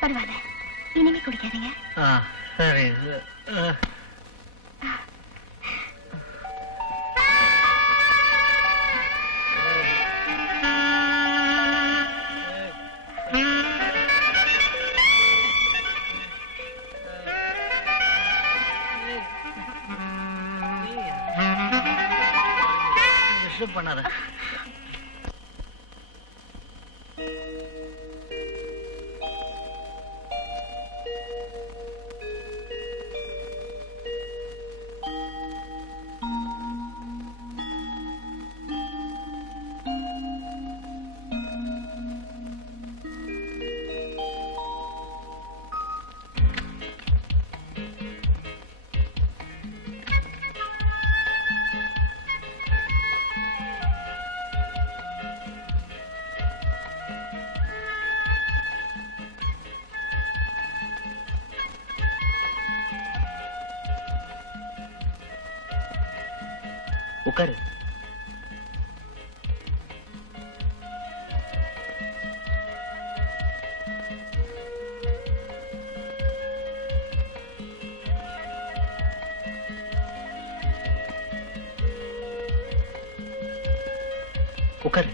பரவாயில்ல, இனிமே குடிக்காதீங்க. சரி. பண்ணாத. உட்காரு. உட்காரு.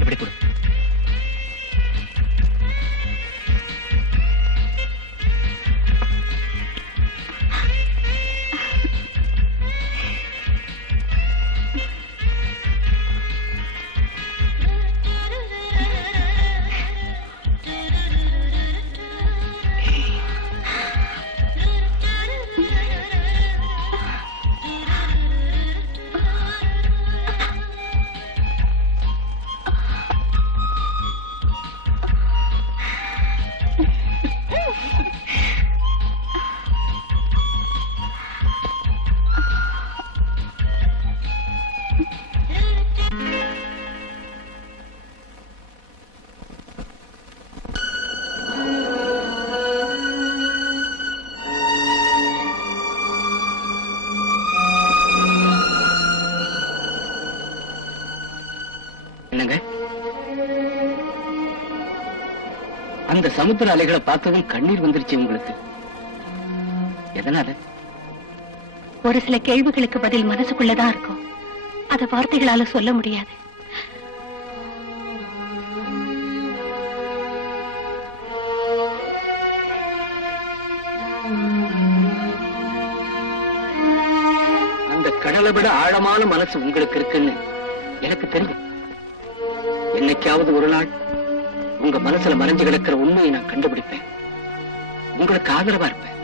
எப்படி கொடு. அந்த சமுத்திர அலைகளை பார்த்ததும் கண்ணீர் வந்துருச்சு உங்களுக்கு. எதனால? ஒரு சில கேள்விகளுக்கு பதில் மனசுக்குள்ளதான் இருக்கும், அத வார்த்தைகளால சொல்ல முடியாது. அந்த கடலை விட ஆழமான மனசு உங்களுக்கு இருக்குன்னு எனக்கு தெரியும். என்னைக்காவது ஒரு நாள் உங்க மனசுல மறைஞ்சு கிடக்கிற உண்மையை நான் கண்டுபிடிப்பேன். உங்களுக்கு ஆதரவா இருப்பேன்.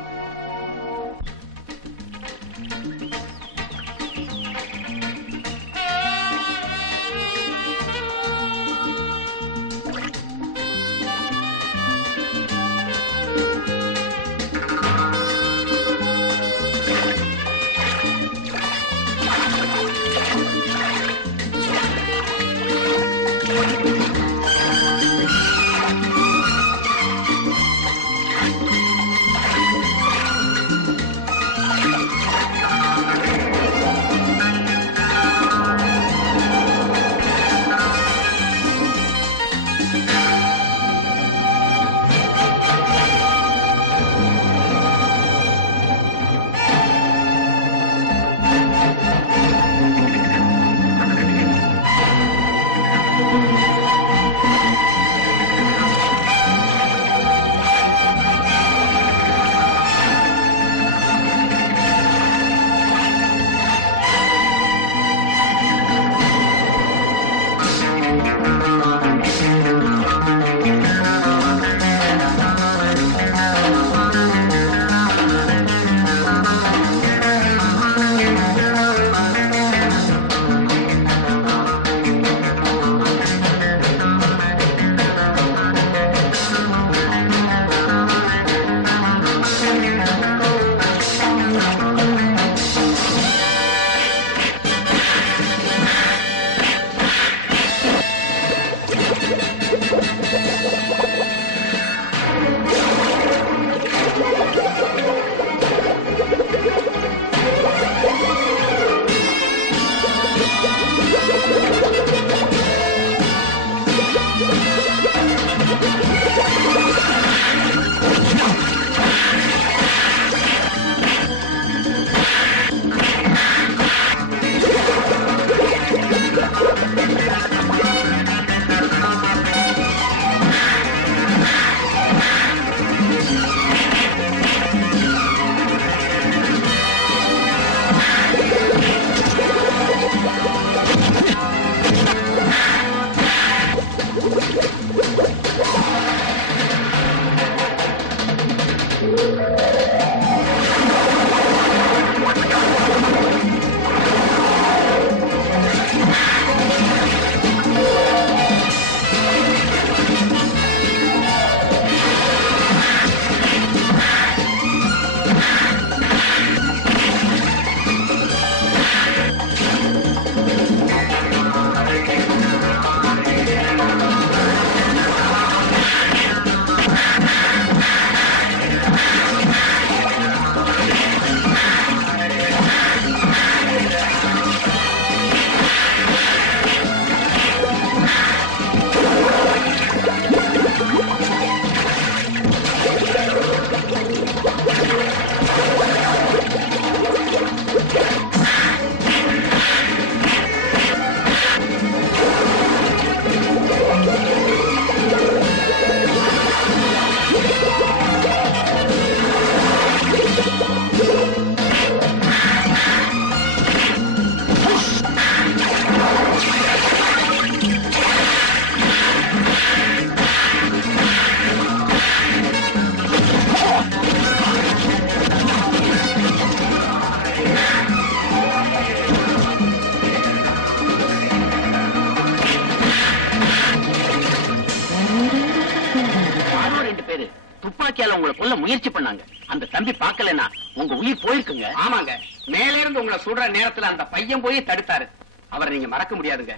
துப்பாக்கியால உங்களை கொல்ல முயற்சி பண்ணாங்க. அந்த தம்பி பார்க்கலன்னா உங்க உயிர் போயிருக்குங்க. ஆமாங்க, மேல இருந்து உங்களை சுடுற நேரத்துல அந்த பையன் போய் தடுத்தாரு. அவரை நீங்க மறக்க முடியாதுங்க.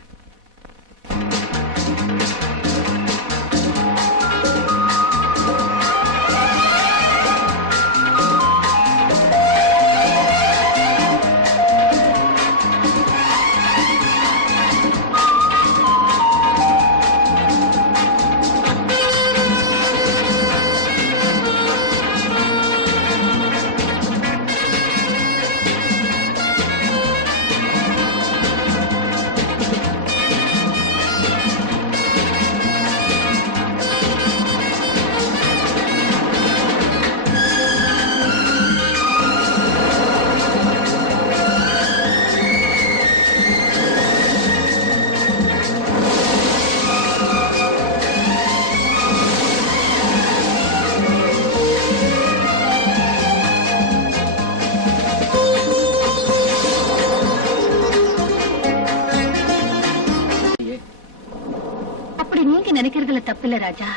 நினைக்கிறதுல தப்பில்ல ராஜா,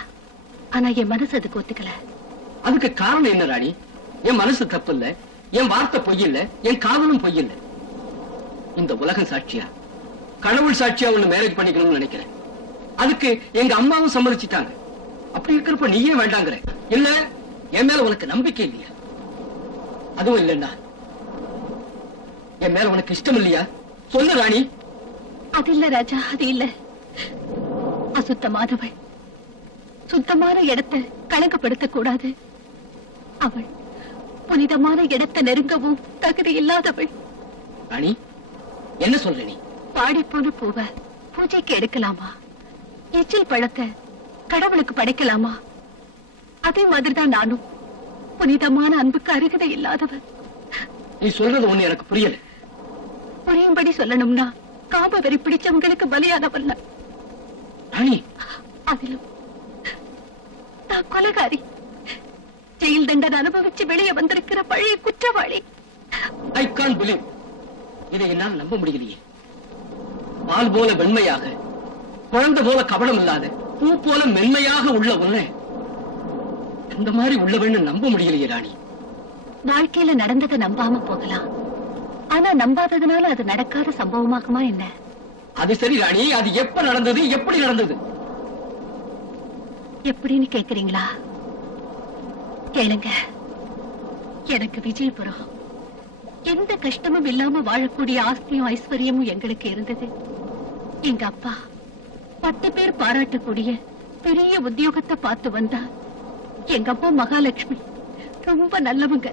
ஆனா என் மனசு அதுக்கு ஒத்துக்கல. அதுக்கு காரணம் என்ன ராணி? என் மனசு தப்பு இல்ல, என் வார்த்தை பொய் இல்ல, என் காதலும் பொய் இல்ல. இந்த உலகம் சாட்சியா, கடவுள் சாட்சியா ஒண்ணு மேரேஜ் பண்ணிக்கணும்னு நினைக்கிறேன். அதுக்கு எங்க அம்மாவும் சம்மதிச்சுட்டாங்க. அப்படி இருக்கிறப்ப நீயே வேண்டாங்கிற? இல்ல, என் மேல உனக்கு நம்பிக்கை இல்லையா? அதுவும் இல்லைன்னா என் மேல உனக்கு இஷ்டம் இல்லையா? சொல்லு ராணி. அது இல்ல ராஜா, அது இல்ல. அசுத்தமானவள், சுத்தமான இடத்தை கலங்கப்படுத்த கூடாது. அவள் புனிதமான இடத்தை நெருங்கவும் தகுதி இல்லாதவள். ராணி, என்ன சொல்ற நீ? பாடி போன பூவை பூஜைக்கு எடுக்கலாமா? எச்சில் பழத்தை கடவுளுக்கு படைக்கலாமா? அதே மாதிரிதான் நானும் புனிதமான அன்புக்கு அருகதை இல்லாதவன். நீ சொல்றது ஒண்ணு எனக்கு புரியல. புரியும்படி சொல்லணும்னா காம வெறி பிடிச்சவங்களுக்கு பலியானவல்ல ராணி. அதிலும் நான் கொலைகாரி, ஜெயில் தண்டனை அனுபவிச்சு வெளியே வந்திருக்கிற பழைய குற்றவாளி. I can't believe. இதை என்னால் நம்ப முடியலையே. பால் போல வெண்மையாக, குழந்தை போல கபடம் இல்லாத, பூ போல மென்மையாக உள்ள உன்னை அந்த மாதிரி உள்ளவன்னு நம்ப முடியலையே ராணி. வாழ்க்கையில நடந்ததை நம்பாம போகலாம், ஆனா நம்பாததுனால அது நடக்காத சம்பவமாகுமா என்ன? அது சரி ராணி, அது எப்ப நடந்தது, எப்படி நடந்தது? எப்படின்னு கேக்குறீங்களா? கேளுங்க. எனக்கு விஜயபுரம் எந்த கஷ்டமும் இல்லாம வாழக்கூடிய ஆஸ்தியும் ஐஸ்வர்யமும் எங்களுக்கு இருந்தது. எங்க அப்பா 10 பேர் பாராட்டக்கூடிய பெரிய உத்தியோகத்தை பார்த்து வந்தா. எங்க அப்பா மகாலட்சுமி ரொம்ப நல்லவங்க.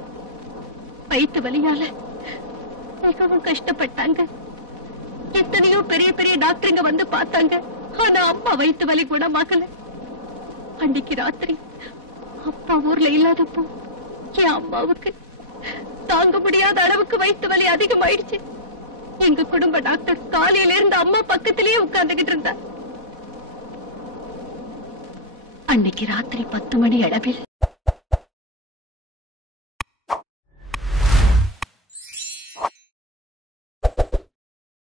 வயிற்று வலியால மிகவும் கஷ்டப்பட்டாங்க. எத்தனையோ பெரிய பெரிய டாக்டருங்க வந்து பார்த்தாங்க. ஆனா அம்மா வயிற்று வலி குணமாகல. அன்னைக்கு ராத்திரி அப்பா ஊர்ல இல்லாதப்போ என் அம்மாவுக்கு தாங்க முடியாத அளவுக்கு வயிற்று வலி அதிகமாயிடுச்சு. எங்க குடும்ப டாக்டர் காலையில இருந்து அம்மா பக்கத்திலேயே உட்கார்ந்துகிட்டு இருந்தா. அன்னைக்கு ராத்திரி 10 மணி அளவில்